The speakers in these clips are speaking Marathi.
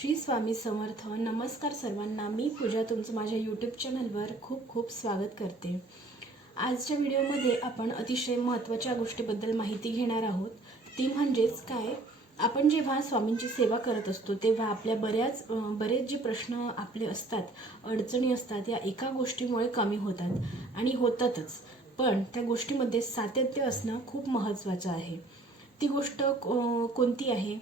श्री स्वामी समर्थ. नमस्कार सर्वांना. मी पूजा तुमचं माझ्या यूट्यूब चॅनलवर खूप खूप स्वागत करते. आजच्या व्हिडिओमध्ये आपण अतिशय महत्त्वाच्या गोष्टीबद्दल माहिती घेणार आहोत. ती म्हणजेच काय, आपण जेव्हा स्वामींची सेवा करत असतो तेव्हा आपल्या बरेच जे प्रश्न आपले असतात, अडचणी असतात, या एका गोष्टीमुळे कमी होतात आणि होतातच. पण त्या गोष्टीमध्ये सातत्य असणं खूप महत्त्वाचं आहे. ती गोष्ट कोणती आहे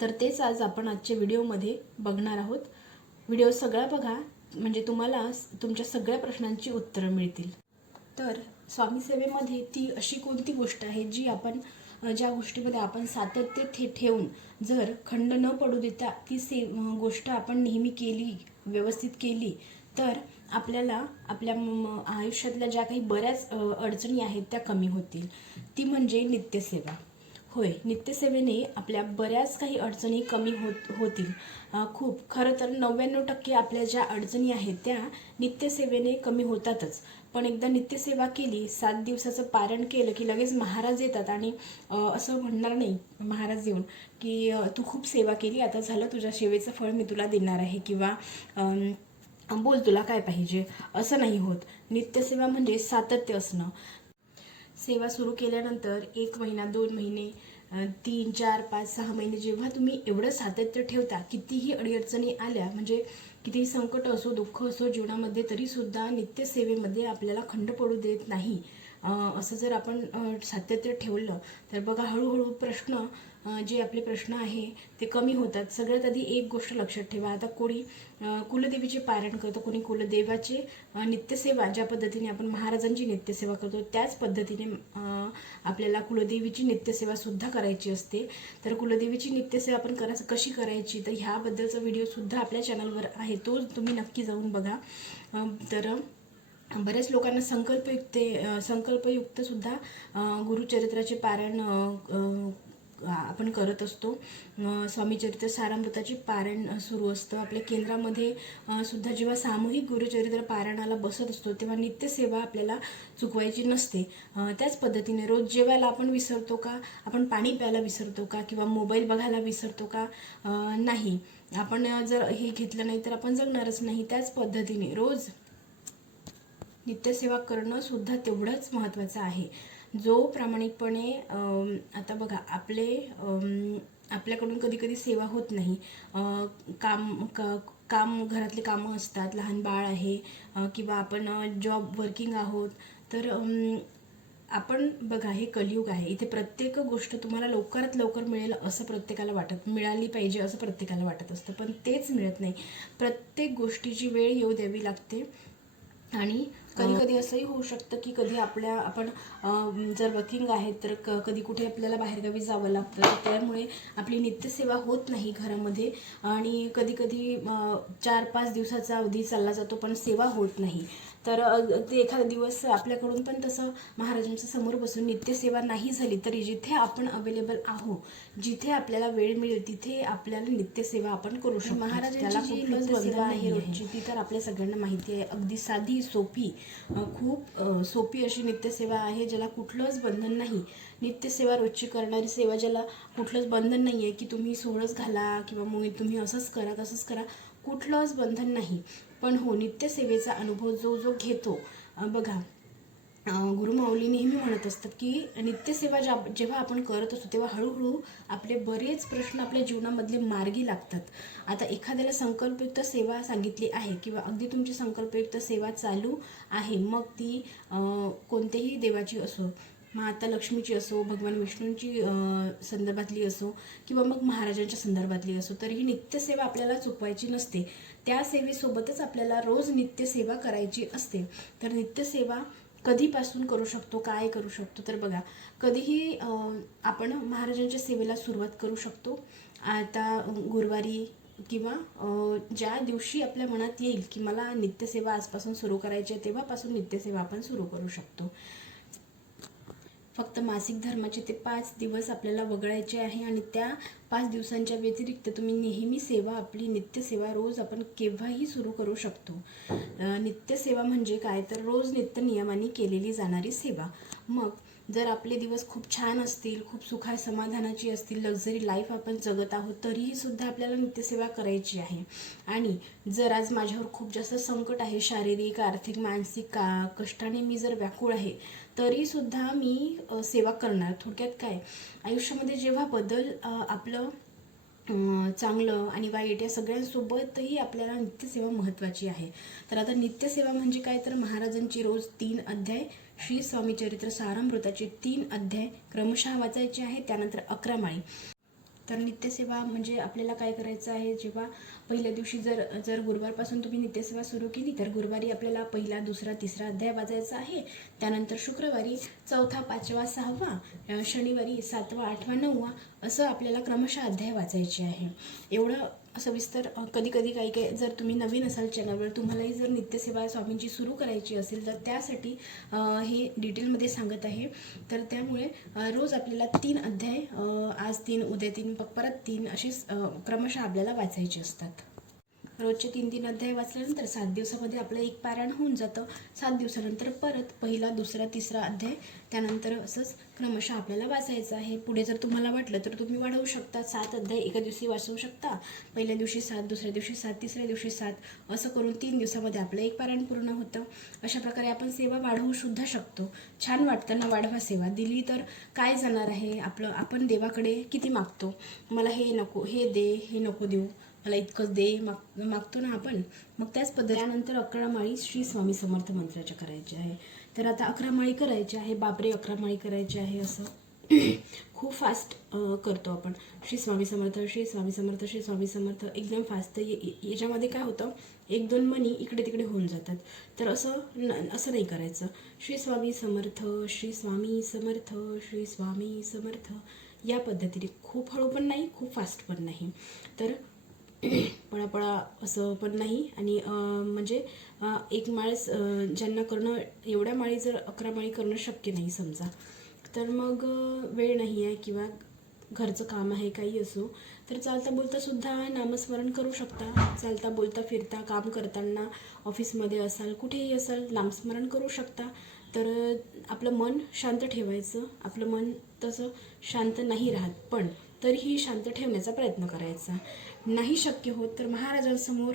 तर तेच आज आपण आजच्या व्हिडिओमध्ये बघणार आहोत. व्हिडिओ सगळा बघा, म्हणजे तुम्हाला तुमच्या सगळ्या प्रश्नांची उत्तरं मिळतील. तर स्वामी सेवेमध्ये ती अशी कोणती गोष्ट आहे जी आपण ज्या गोष्टीमध्ये आपण सातत्य ठेवून जर खंड न पडू देता ती गोष्ट आपण नेहमी केली, व्यवस्थित केली, तर आपल्याला आपल्या आयुष्यातल्या ज्या काही बऱ्याच अडचणी आहेत त्या कमी होतील. ती म्हणजे नित्यसेवा. होय, नित्यसेवेने आपल्या बऱ्याच काही अडचणी कमी होतील. खूप खरं तर 99% आपल्या ज्या अडचणी आहेत त्या नित्यसेवेने कमी होतातच. पण एकदा नित्यसेवा केली, 7 दिवसाचं पारण केलं की लगेच महाराज येतात आणि असं म्हणणार नाही महाराज येऊन की तू खूप सेवा केली, आता झालं, तुझ्या सेवेचं फळ मी तुला देणार आहे, किंवा बोल तुला काय पाहिजे, असं नाही होत. नित्यसेवा म्हणजे सातत्य असणं. सेवा सुरू केल्यानंतर 1 महिना, 2 महिने, 3, 4, 5, 6 महिने जेव्हा तुम्ही एवढं सातत्य ठेवता, कितीही अडीअडचणी आल्या, म्हणजे कितीही संकट असो, दुःख असो जीवनामध्ये, तरीसुद्धा नित्यसेवेमध्ये आपल्याला खंड पडू देत नाही. असं जर आपण सातत्य ठेवलं तर बघा, हळूहळू जे आपले प्रश्न आहे ते कमी होतात. सगळ्यात आधी एक गोष्ट लक्षात ठेवा, आता कोणी कुलदेवीचे पारण करतो, कोणी कुलदेवाचे नित्यसेवा, ज्या पद्धतीने आपण महाराजांची नित्यसेवा करतो त्याच पद्धतीने आपल्याला कुलदेवीची नित्यसेवा सुद्धा करायची असते. तर कुलदेवीची नित्यसेवा आपण कशी करायची, तर ह्याबद्दलचा व्हिडिओ सुद्धा आपल्या चॅनलवर आहे, तो तुम्ही नक्की जाऊन बघा. तर बऱ्याच लोकांना संकल्पयुक्त सुद्धा गुरुचरित्राचे पारायण आपण करत असतो. स्वामी चरित्र सारामृताचे पारायण सुरू असतं आपल्या केंद्रामध्ये सुद्धा. जेव्हा सामूहिक गुरुचरित्र पारायणाला बसत असतो तेव्हा नित्यसेवा आपल्याला चुकवायची नसते. त्याच पद्धतीने रोज जेवायला आपण विसरतो का, आपण पाणी प्यायला विसरतो का, किंवा मोबाईल बघायला विसरतो का, नाही. आपण जर हे घेतलं नाही तर आपण जगणारच नाही. त्याच पद्धतीने रोज नित्यसेवा करणं सुद्धा तेवढंच महत्त्वाचं आहे. जो प्रामाणिकपणे आता बघा, आपल्याकडून कधी कधी सेवा होत नाही. काम घरातले कामं असतात, लहान बाळ आहे, किंवा आपण जॉब वर्किंग आहोत. तर आपण बघा, हे कलियुग आहे, इथे प्रत्येक गोष्ट तुम्हाला लवकरात लवकर मिळेल असं प्रत्येकाला मिळाली पाहिजे असं प्रत्येकाला वाटत असतं, पण तेच मिळत नाही. प्रत्येक गोष्टीची वेळ येऊ द्यावी लागते. आणि कधी कधी असंही होऊ शकतं की कधी आपण जर वर्किंग आहे तर कधी कुठे आपल्याला बाहेरगावी जावं लागतं, तर त्यामुळे आपली नित्यसेवा होत नाही घरामध्ये. आणि कधी कधी 4-5 दिवसाचा अवधी चालला जातो पण सेवा होत नाही. तर ते एखादा दिवस आपल्याकडून पण तसं महाराजांच्या समोर बसून नित्यसेवा नाही झाली तरी जिथे आपण अवेलेबल आहो, जिथे आपल्याला वेळ मिळेल तिथे आपल्याला नित्यसेवा आपण करू शकतो. महाराजांची जी नित्यसेवा आहे रोजची, ती तर आपल्या सगळ्यांना माहिती आहे. अगदी साधी, सोपी, खूप सोपी अशी नित्यसेवा आहे, ज्याला कुठलंच बंधन नाही. नित्यसेवा रोजची करणारी सेवा, ज्याला कुठलंच बंधन नाही आहे की तुम्ही सोळच घाला किंवा मग तुम्ही असंच करा तसंच करा, कुठलंच बंधन नाही. पण हो, नित्यसेवेचा अनुभव जो घेतो, बघा, गुरुमाऊली नेहमी म्हणत असतात की नित्यसेवा जेव्हा आपण करत असतो तेव्हा हळूहळू आपले बरेच प्रश्न आपल्या जीवनामधले मार्गी लागतात. आता एखाद्याला संकल्पयुक्त सेवा सांगितली आहे किंवा अगदी तुमची संकल्पयुक्त सेवा चालू आहे, मग ती कोणत्याही देवाची असो, माता लक्ष्मीची असो, भगवान विष्णूंची संदर्भातली असो, किंवा मग महाराजांच्या संदर्भातली असो, तर ही नित्यसेवा आपल्याला चुकवायची नसते. त्या सेवेसोबतच आपल्याला रोज नित्यसेवा करायची असते. तर नित्यसेवा कधीपासून करू शकतो, काय करू शकतो, तर बघा, कधीही आपण महाराजांच्या सेवेला सुरुवात करू शकतो. आता गुरुवारी किंवा ज्या दिवशी आपल्या मनात येईल की मला नित्यसेवा आजपासून सुरू करायची आहे, तेव्हापासून नित्यसेवा आपण सुरू करू शकतो. फक्त मासिक धर्माचे ते 5 दिवस आपल्याला वगळायचे आहे आणि त्या 5 दिवसांच्या व्यतिरिक्त तुम्ही नेहमी सेवा, आपली नित्यसेवा रोज आपण केव्हाही सुरू करू शकतो. नित्यसेवा म्हणजे काय, तर रोज नित्य नियमाने केलेली जाणारी सेवा. मग जर आपले दिवस खूप छान असतील, खूप सुखा समाधानाची असतील, लक्झरी लाईफ आपण जगत आहोत, तरीही सुद्धा आपल्याला नित्यसेवा करायची आहे. आणि जर आज माझ्यावर खूप जास्त संकट आहे, शारीरिक, आर्थिक, मानसिक कष्टाने मी जर व्याकुळ आहे, तरी सुद्धा मी सेवा करणार. थोडक्यात काय, आयुष्यामध्ये जेव्हा बदल आपलं चांगलं आणि वाईट या सगळ्यांसोबतही आपल्याला नित्यसेवा महत्त्वाची आहे. तर आता नित्यसेवा म्हणजे काय, तर महाराजांची रोज 3 अध्याय श्री स्वामी चरित्र सारामृताचे 3 अध्याय क्रमशः वाचायचे आहे. त्यानंतर 11 माळी. तर नित्यसेवा म्हणजे आपल्याला काय करायचं आहे, जेव्हा पहिल्या दिवशी जर गुरुवारपासून तुम्ही नित्यसेवा सुरू केली, तर गुरुवारी आपल्याला पहिला, दुसरा, तिसरा अध्याय वाचायचा आहे. त्यानंतर शुक्रवारी 4था, 5वा, 6वा, शनिवारी 7वा, 8वा, 9वा असं आपल्याला क्रमशः अध्याय वाचायचे आहे. एवढं सविस्तर कधी काही जर तुम्ही नवीन असाल चॅनलवर, तुम्हालाही जर नित्यसेवा स्वामींची सुरू करायची असेल, तर त्यासाठी हे डिटेलमध्ये सांगत आहे. तर त्यामुळे रोज आपल्याला 3 अध्याय, आज 3, उद्या 3, परत 3 असे क्रमशः आपल्याला वाचायचे असतात. रोजचे 3 अध्याय वाचल्यानंतर 7 दिवसामध्ये आपलं एक पारायण होऊन जातं. 7 दिवसानंतर परत पहिला, दुसरा, तिसरा अध्याय, त्यानंतर असंच क्रमशः आपल्याला वाचायचं आहे. पुढे जर तुम्हाला वाटलं तर तुम्ही वाढवू शकता. 7 अध्याय एका दिवशी वाचवू शकता. पहिल्या दिवशी 7, दुसऱ्या दिवशी 7, तिसऱ्या दिवशी 7, असं करून 3 दिवसामध्ये आपलं एक पारायण पूर्ण होतं. अशा प्रकारे आपण सेवा वाढवू सुद्धा शकतो. छान वाटतं ना वाढवा सेवा. दिली तर काय जाणार आहे आपलं, आपण देवाकडे किती मागतो, मला हे नको, हे दे, हे नको देऊ, मला इतकंच दे मागतो ना आपण. मग त्याच पद्धतीनंतर 11 माळी श्री स्वामी समर्थ मंत्राच्या करायच्या आहे. तर आता 11 माळी करायची आहे. बापरे, 11 माळी करायची आहे असं खूप फास्ट करतो आपण. श्री स्वामी समर्थ, श्री स्वामी समर्थ, श्री स्वामी समर्थ, एकदम फास्ट. याच्यामध्ये काय होतं, 1-2 मनी इकडे तिकडे होऊन जातात. तर असं नाही करायचं. श्री स्वामी समर्थ, श्री स्वामी समर्थ, श्री स्वामी समर्थ, या पद्धतीने. खूप हळू पण नाही, खूप फास्ट पण नाही. तर पळापळा असं पण नाही. आणि म्हणजे एक माळ ज्यांना करणं, एवढ्या माळी जर 11 माळी करणं शक्य नाही समजा, तर मग वेळ नाही आहे किंवा घरचं काम आहे, काही असो, तर चालता बोलता सुद्धा नामस्मरण करू शकता. चालता बोलता फिरता, काम करताना, ऑफिसमध्ये असाल, कुठेही असाल, नामस्मरण करू शकता. तर आपलं मन शांत ठेवायचं. आपलं मन तसं शांत नाही राहत, पण तरीही शांत ठेवण्याचा प्रयत्न करायचा. नाही शक्य होत तर महाराजांसमोर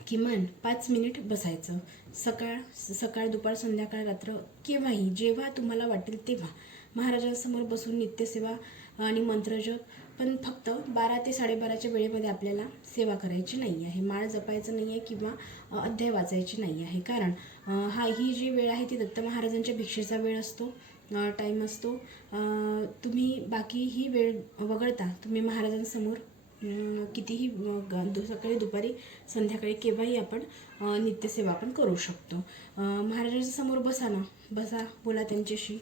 किमान 5 मिनिट बसायचं. सकाळ, दुपार, संध्याकाळ, रात्र, केव्हाही, जेव्हा तुम्हाला वाटेल तेव्हा महाराजांसमोर बसून नित्यसेवा आणि मंत्रजप. पण फक्त 12 ते 12:30च्या वेळेमध्ये आपल्याला सेवा करायची नाही आहे, माळ जपायचं नाही आहे किंवा अध्याय वाचायची नाही आहे. कारण ही जी वेळ आहे ती दत्त महाराजांच्या भिक्षेचा वेळ असतो, टाईम असतो. तुम्ही बाकी ही वेळ वगळता तुम्ही महाराजांसमोर कितीही सकाळी, दुपारी, संध्याकाळी, केव्हाही आपण नित्यसेवा पण करू शकतो. महाराजांच्या समोर बसा, बोला त्यांच्याशी.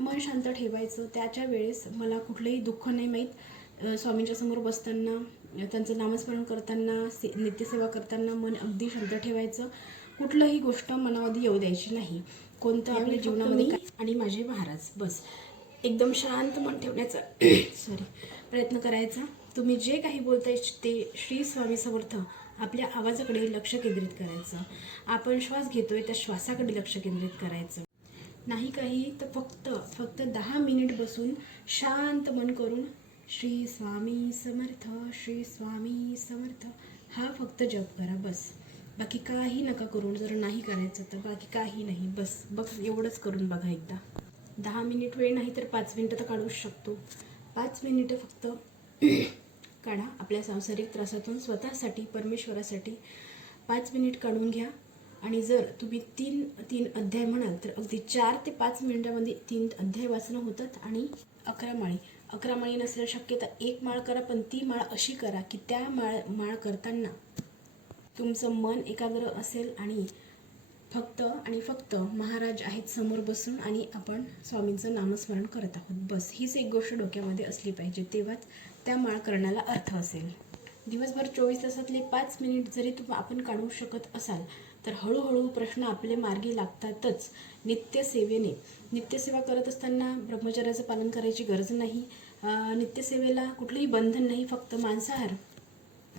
मन शांत ठेवायचं. त्याच्या वेळेस मला कुठलंही दुःख नाही माहीत. स्वामींच्या समोर बसताना, त्यांचं नामस्मरण करताना, नित्यसेवा करताना मन अगदी शांत ठेवायचं. कुठलंही गोष्ट मनामध्ये येऊ द्यायची नाही. कोणतं आपल्या जीवनामध्ये आणि माझे महाराज, बस एकदम शांत मन ठेवण्याचा प्रयत्न करायचा. तुम्ही जे काही बोलताय ते श्री स्वामी समर्थ आपल्या आवाजाकडे लक्ष केंद्रित करायचं. आपण श्वास घेतोय त्या श्वासाकडे लक्ष केंद्रित करायचं. नाही काही तर फक्त 10 मिनिट बसून शांत मन करून श्री स्वामी समर्थ, श्री स्वामी समर्थ हा फक्त जप करा. बस बाकी काही नका करून. जर नाही करायचं तर बाकी काही नाही. बस एवढंच करून बघा एकदा. 10 मिनिट वेळ नाही तर 5 मिनिटं तर काढूच शकतो. 5 मिनिटं फक्त काढा. आपल्या सांसारिक त्रासातून स्वतःसाठी, परमेश्वरासाठी 5 मिनिट काढून घ्या. आणि जर तुम्ही 3 अध्याय म्हणाल तर अगदी 4 ते 5 मिनिटामध्ये 3 अध्याय वाचणं होतात. आणि 11 माळी नसल्या शक्यता 1 माळ करा, पण ती माळ अशी करा की त्या माळ करताना तुमचं मन एकाग्र असेल आणि फक्त महाराज आहेत समोर बसून आणि आपण स्वामींचं नामस्मरण करत आहोत. बस हीच एक गोष्ट डोक्यामध्ये असली पाहिजे, तेव्हाच त्या माळ करण्याला अर्थ असेल. दिवसभर 24 तासातले 5 मिनिट जरी आपण काढू शकत असाल तर हळूहळू प्रश्न आपले मार्गी लागतातच. नित्यसेवा करत असताना ब्रह्मचर्याचं पालन करायची गरज नाही. नित्यसेवेला कुठलंही बंधन नाही, फक्त मांसाहार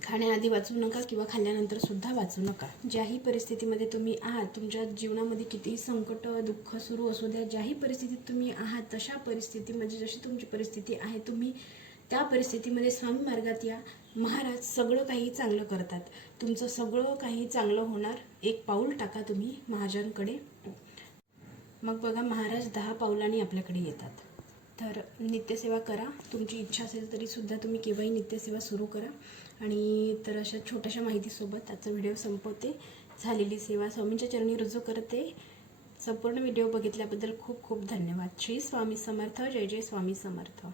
खाण्याआधी वाचू नका किंवा खाल्ल्यानंतर सुद्धा वाचू नका. ज्याही परिस्थितीमध्ये तुम्ही आहात, तुमच्या जीवनामध्ये कितीही संकट दुःख सुरू असू द्या, ज्याही परिस्थितीत तुम्ही आहात तशा परिस्थितीमध्ये जशी तुमची परिस्थिती आहे तुम्ही त्या परिस्थितीमध्ये स्वामी मार्गात या. महाराज सगळं काही चांगलं करतात. तुमचं सगळं काही चांगलं होणार. एक पाऊल टाका तुम्ही महाराजांकडे, मग बघा महाराज 10 पावलांनी आपल्याकडे येतात. तर नित्यसेवा करा. तुमची इच्छा असेल तरी सुद्धा तुम्ही केव्हाही नित्यसेवा सुरू करा. आणि तर अशा छोट्याशा माहितीसोबत आजचा व्हिडिओ संपवते. झालेली सेवा स्वामींच्या चरणी रुजू करते. संपूर्ण व्हिडिओ बघितल्याबद्दल खूप खूप धन्यवाद. श्री स्वामी समर्थ. जय जय स्वामी समर्थ.